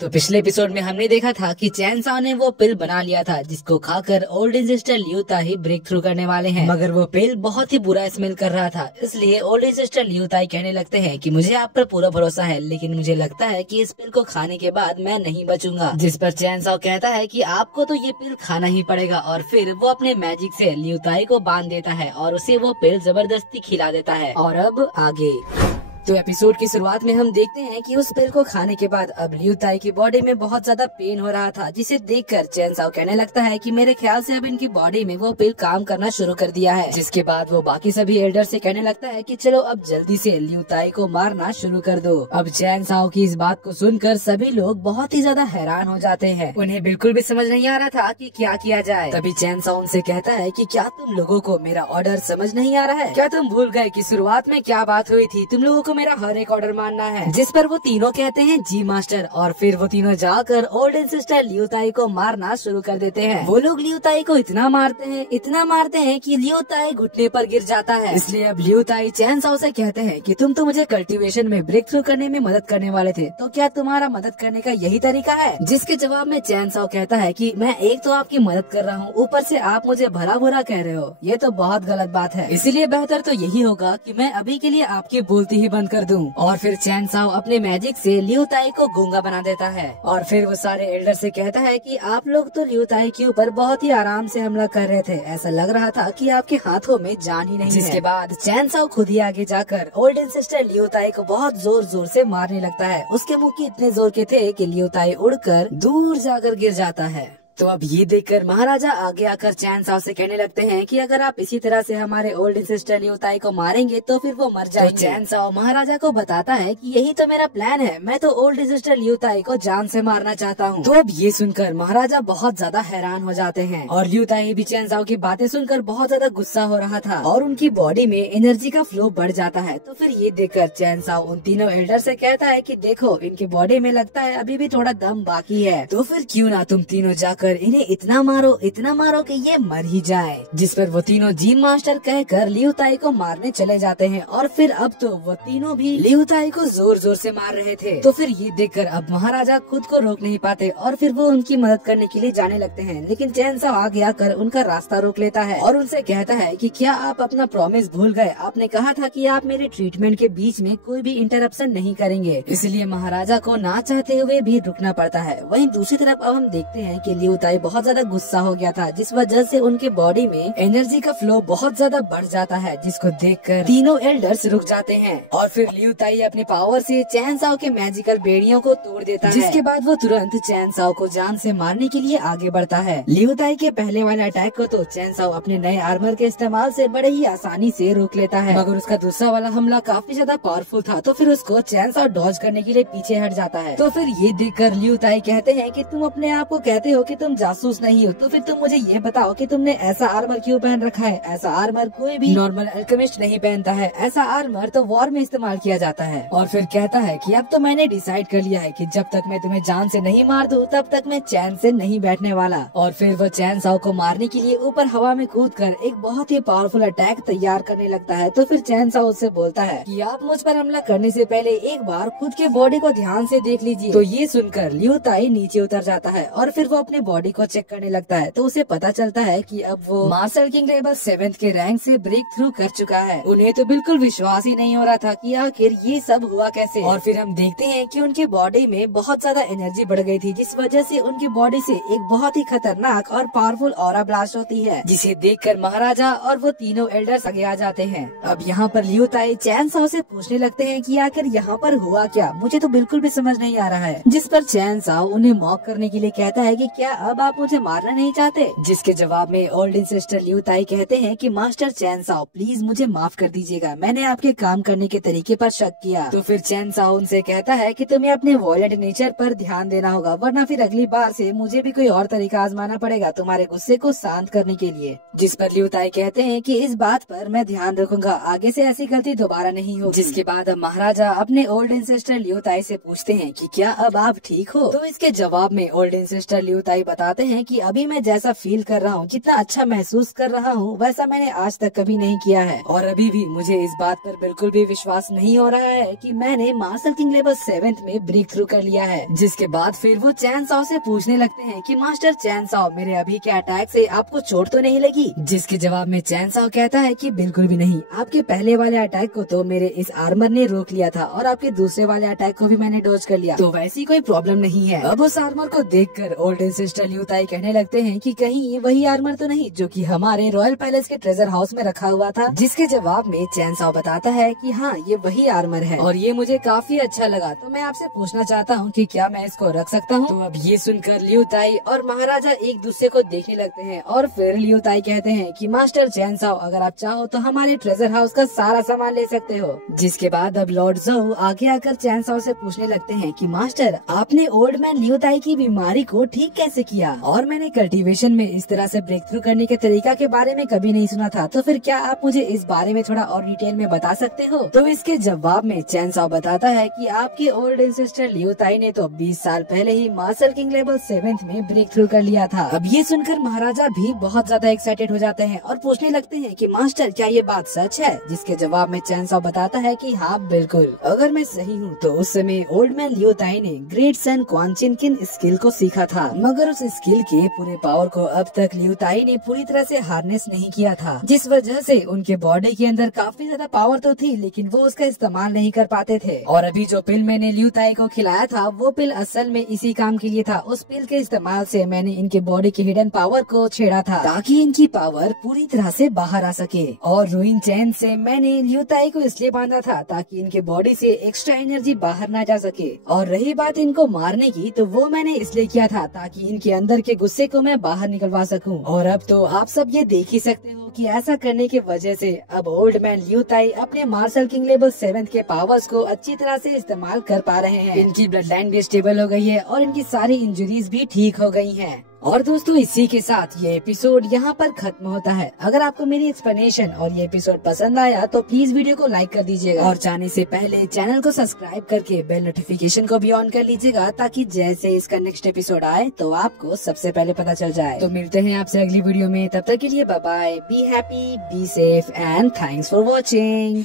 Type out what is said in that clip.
तो पिछले एपिसोड में हमने देखा था कि चैनसॉ ने वो पिल बना लिया था जिसको खाकर ओल्ड सिस्टर लियू ताई ब्रेक थ्रू करने वाले हैं, मगर वो पिल बहुत ही बुरा स्मेल कर रहा था। इसलिए ओल्ड सिस्टर लियू ताई कहने लगते हैं कि मुझे आप पर पूरा भरोसा है, लेकिन मुझे लगता है कि इस पिल को खाने के बाद मैं नहीं बचूंगा। जिस पर चैनसॉ कहता है कि आपको तो ये पिल खाना ही पड़ेगा, और फिर वो अपने मैजिक से लियू ताई को बांध देता है और उसे वो पिल जबरदस्ती खिला देता है। और अब आगे तो एपिसोड की शुरुआत में हम देखते हैं कि उस पिल को खाने के बाद अब लियू ताई की बॉडी में बहुत ज्यादा पेन हो रहा था, जिसे देखकर चैनसॉ कहने लगता है कि मेरे ख्याल से अब इनकी बॉडी में वो पिल काम करना शुरू कर दिया है। जिसके बाद वो बाकी सभी एल्डर से कहने लगता है कि चलो अब जल्दी से लियू ताई को मारना शुरू कर दो। अब चैनसॉ की इस बात को सुनकर सभी लोग बहुत ही ज्यादा हैरान हो जाते हैं। उन्हें बिल्कुल भी समझ नहीं आ रहा था कि क्या किया जाए। तभी चैनसॉ उनसे कहता है कि क्या तुम लोगों को मेरा ऑर्डर समझ नहीं आ रहा है? क्या तुम भूल गए कि शुरुआत में क्या बात हुई थी? तुम लोगों को मेरा हर एक ऑर्डर मानना है। जिस पर वो तीनों कहते हैं जी मास्टर, और फिर वो तीनों जाकर ओल्ड सिस्टर लियू ताई को मारना शुरू कर देते हैं। वो लोग लियू ताई को इतना मारते हैं कि लियू ताई घुटने पर गिर जाता है। इसलिए अब लियू ताई चैनसॉ से कहते हैं कि तुम तो मुझे कल्टीवेशन में ब्रेक थ्रू करने में मदद करने वाले थे, तो क्या तुम्हारा मदद करने का यही तरीका है? जिसके जवाब में चैनसॉ कहता है कि मैं एक तो आपकी मदद कर रहा हूँ, ऊपर से आप मुझे भला बुरा कह रहे हो, ये तो बहुत गलत बात है। इसीलिए बेहतर तो यही होगा कि मैं अभी के लिए आपकी बोलती ही बंद कर दूं। और फिर चैनसॉ अपने मैजिक से लियू ताई को गूंगा बना देता है। और फिर वो सारे एल्डर से कहता है कि आप लोग तो लियू ताई के ऊपर बहुत ही आराम से हमला कर रहे थे, ऐसा लग रहा था कि आपके हाथों में जान ही नहीं है। जिसके बाद चैनसॉ खुद ही आगे जाकर ओल्ड सिस्टर लियू ताई को बहुत जोर जोर से मारने लगता है। उसके मुक्के इतने जोर के थे कि लियू ताई उड़कर दूर जाकर गिर जाता है। तो अब ये देखकर महाराजा आगे आकर चैनसॉ से कहने लगते हैं कि अगर आप इसी तरह से हमारे ओल्ड सिस्टर लियू ताई को मारेंगे तो फिर वो मर जाएंगे। तो चैनसॉ महाराजा को बताता है कि यही तो मेरा प्लान है, मैं तो ओल्ड सिस्टर लियू ताई को जान से मारना चाहता हूँ। तो अब ये सुनकर महाराजा बहुत ज्यादा हैरान हो जाते हैं, और लियू ताई भी चैनसॉ की बातें सुनकर बहुत ज्यादा गुस्सा हो रहा था और उनकी बॉडी में एनर्जी का फ्लो बढ़ जाता है। तो फिर ये देखकर चैनसॉ उन तीनों एल्डर से कहता है कि देखो, इनकी बॉडी में लगता है अभी भी थोड़ा दम बाकी है, तो फिर क्यों ना तुम तीनों जाकर इन्हें इतना मारो कि ये मर ही जाए। जिस पर वो तीनों जी मास्टर कहकर लियू ताई को मारने चले जाते हैं। और फिर अब तो वो तीनों भी लियू ताई को जोर जोर से मार रहे थे। तो फिर ये देखकर अब महाराजा खुद को रोक नहीं पाते और फिर वो उनकी मदद करने के लिए जाने लगते हैं। लेकिन चैनसॉ आगे आकर उनका रास्ता रोक लेता है और उनसे कहता है कि क्या आप अपना प्रॉमिस भूल गए? आपने कहा था कि आप मेरे ट्रीटमेंट के बीच में कोई भी इंटरप्शन नहीं करेंगे। इसलिए महाराजा को ना चाहते हुए भी रुकना पड़ता है। वहीं दूसरी तरफ अब हम देखते हैं कि लियू ताई बहुत ज्यादा गुस्सा हो गया था, जिस वजह से उनके बॉडी में एनर्जी का फ्लो बहुत ज्यादा बढ़ जाता है, जिसको देखकर तीनों एल्डर्स रुक जाते हैं। और फिर लियू ताई अपने पावर से चैनसॉ के मैजिकल बेड़ियों को तोड़ देता है, जिसके बाद वो तुरंत चैनसॉ को जान से मारने के लिए आगे बढ़ता है। लियू ताई के पहले वाले अटैक को तो चैनसॉ अपने नए आर्मर के इस्तेमाल से बड़े ही आसानी से रोक लेता है, मगर उसका दूसरा वाला हमला काफी ज्यादा पावरफुल था, तो फिर उसको चैनसॉ डॉज करने के लिए पीछे हट जाता है। तो फिर ये देखकर लियू ताई कहते हैं कि तुम अपने आप को कहते हो कि तुम जासूस नहीं हो, तो फिर तुम मुझे ये बताओ कि तुमने ऐसा आर्मर क्यों पहन रखा है? ऐसा आर्मर कोई भी नॉर्मल अल्केमिस्ट नहीं पहनता है, ऐसा आर्मर तो वॉर में इस्तेमाल किया जाता है। और फिर कहता है कि अब तो मैंने डिसाइड कर लिया है कि जब तक मैं तुम्हें जान से नहीं मार दूं तब तक मैं चैन से नहीं बैठने वाला। और फिर वो चैनसॉ को मारने के लिए ऊपर हवा में कूदकर एक बहुत ही पावरफुल अटैक तैयार करने लगता है। तो फिर चैनसॉ उससे बोलता है कि आप मुझ पर हमला करने से पहले एक बार खुद के बॉडी को ध्यान से देख लीजिए। तो ये सुनकर लियू ताई नीचे उतर जाता है और फिर वो अपने बॉडी को चेक करने लगता है। तो उसे पता चलता है कि अब वो मार्शल किंग लेवल 7 के रैंक से ब्रेक थ्रू कर चुका है। उन्हें तो बिल्कुल विश्वास ही नहीं हो रहा था कि आखिर ये सब हुआ कैसे। और फिर हम देखते हैं कि उनके बॉडी में बहुत ज्यादा एनर्जी बढ़ गई थी, जिस वजह से उनकी बॉडी से एक बहुत ही खतरनाक और पावरफुल ऑरा ब्लास्ट होती है, जिसे देखकर महाराजा और वो तीनों एल्डर्स आगे आ जाते हैं। अब यहाँ पर लियू ताई चैनसॉ से पूछने लगते हैं कि आखिर यहाँ पर हुआ क्या, मुझे तो बिल्कुल भी समझ नहीं आ रहा है। जिस पर चैनसॉ उन्हें मॉक करने के लिए कहता है कि क्या अब आप मुझे मारना नहीं चाहते? जिसके जवाब में ओल्ड सिस्टर लियू ताई कहते हैं कि मास्टर चैनसॉ प्लीज मुझे माफ कर दीजिएगा, मैंने आपके काम करने के तरीके पर शक किया। तो फिर चैनसॉ उनसे कहता है कि तुम्हें अपने वॉयलेंट नेचर पर ध्यान देना होगा, वरना फिर अगली बार से मुझे भी कोई और तरीका आजमाना पड़ेगा तुम्हारे गुस्से को शांत करने के लिए। जिस पर लियू ताई कहते हैं कि इस बात पर मैं ध्यान रखूंगा, आगे से ऐसी गलती दोबारा नहीं होगी। जिसके बाद अब महाराजा अपने ओल्ड सिस्टर लियू ताई से पूछते हैं कि क्या अब आप ठीक हो? तो इसके जवाब में ओल्ड सिस्टर लियू ताई बताते हैं कि अभी मैं जैसा फील कर रहा हूँ, जितना अच्छा महसूस कर रहा हूँ, वैसा मैंने आज तक कभी नहीं किया है। और अभी भी मुझे इस बात पर बिल्कुल भी विश्वास नहीं हो रहा है कि मैंने मार्शल किंग लेवल 7 में ब्रेक थ्रू कर लिया है। जिसके बाद फिर वो चैन साओ से पूछने लगते हैं कि मास्टर चैन साओ, मेरे अभी के अटैक से आपको चोट तो नहीं लगी? जिसके जवाब में चैन साओ कहता है कि बिल्कुल भी नहीं, आपके पहले वाले अटैक को तो मेरे इस आर्मर ने रोक लिया था और आपके दूसरे वाले अटैक को भी मैंने डॉज कर लिया, तो वैसी कोई प्रॉब्लम नहीं है। अब उस आर्मर को देखकर ओल्ड एंसेस्टर लियू ताई कहने लगते हैं कि कहीं ये वही आर्मर तो नहीं जो कि हमारे रॉयल पैलेस के ट्रेजर हाउस में रखा हुआ था? जिसके जवाब में चैन साओ बताता है कि हाँ, ये वही आर्मर है और ये मुझे काफी अच्छा लगा, तो मैं आपसे पूछना चाहता हूँ कि क्या मैं इसको रख सकता हूँ? तो अब ये सुनकर लियू ताई और महाराजा एक दूसरे को देखने लगते हैं और फिर लियू ताई कहते हैं कि मास्टर चैन साओ, अगर आप चाहो तो हमारे ट्रेजर हाउस का सारा सामान ले सकते हो। जिसके बाद अब लॉर्ड ज़ोउ आगे आकर चैन साओ से पूछने लगते हैं कि मास्टर, आपने ओल्ड मैन लियू ताई की बीमारी को ठीक कैसे किया? और मैंने कल्टीवेशन में इस तरह से ब्रेक थ्रू करने के तरीका के बारे में कभी नहीं सुना था, तो फिर क्या आप मुझे इस बारे में थोड़ा और डिटेल में बता सकते हो? तो इसके जवाब में चैन साओ बताता है कि आपके ओल्ड एंसेस्टर लियू ताई ने तो 20 साल पहले ही मार्शल किंग लेवल 7 में ब्रेक थ्रू कर लिया था। अब ये सुनकर महाराजा भी बहुत ज्यादा एक्साइटेड हो जाते हैं और पूछने लगते हैं कि मास्टर, क्या ये बात सच है? जिसके जवाब में चैन साओ बताता है कि हाँ बिल्कुल, अगर मैं सही हूँ तो उस समय ओल्ड मैन लियू ताई ने ग्रेट सन क्वान चिन किन स्किल को सीखा था, मगर उस स्किल के पूरे पावर को अब तक लियू ताई ने पूरी तरह से हार्नेस नहीं किया था, जिस वजह से उनके बॉडी के अंदर काफी ज्यादा पावर तो थी, लेकिन वो उसका इस्तेमाल नहीं कर पाते थे। और अभी जो पिल मैंने लियू ताई को खिलाया था, वो पिल असल में इसी काम के लिए था। उस पिल के इस्तेमाल से मैंने इनके बॉडी की हिडन पावर को छेड़ा था ताकि इनकी पावर पूरी तरह से बाहर आ सके। और रूइन चैन से मैंने लियू ताई को इसलिए बांधा था ताकि इनके बॉडी से एक्स्ट्रा एनर्जी बाहर ना जा सके। और रही बात इनको मारने की, तो वो मैंने इसलिए किया था ताकि इनके अंदर के गुस्से को मैं बाहर निकलवा सकूं। और अब तो आप सब ये देख ही सकते हो कि ऐसा करने की वजह से अब ओल्ड मैन लियू ताई अपने मार्शल किंग लेवल 7 के पावर्स को अच्छी तरह से इस्तेमाल कर पा रहे हैं। इनकी ब्लड लाइन भी स्टेबल हो गई है और इनकी सारी इंजरीज भी ठीक हो गई हैं। और दोस्तों, इसी के साथ ये एपिसोड यहाँ पर खत्म होता है। अगर आपको मेरी एक्सप्लेनेशन और ये एपिसोड पसंद आया तो प्लीज वीडियो को लाइक कर दीजिएगा और जाने से पहले चैनल को सब्सक्राइब करके बेल नोटिफिकेशन को भी ऑन कर लीजिएगा, ताकि जैसे इसका नेक्स्ट एपिसोड आए तो आपको सबसे पहले पता चल जाए। तो मिलते हैं आपसे अगली वीडियो में, तब तक के लिए bye bye, be happy, be safe and thanks for watching.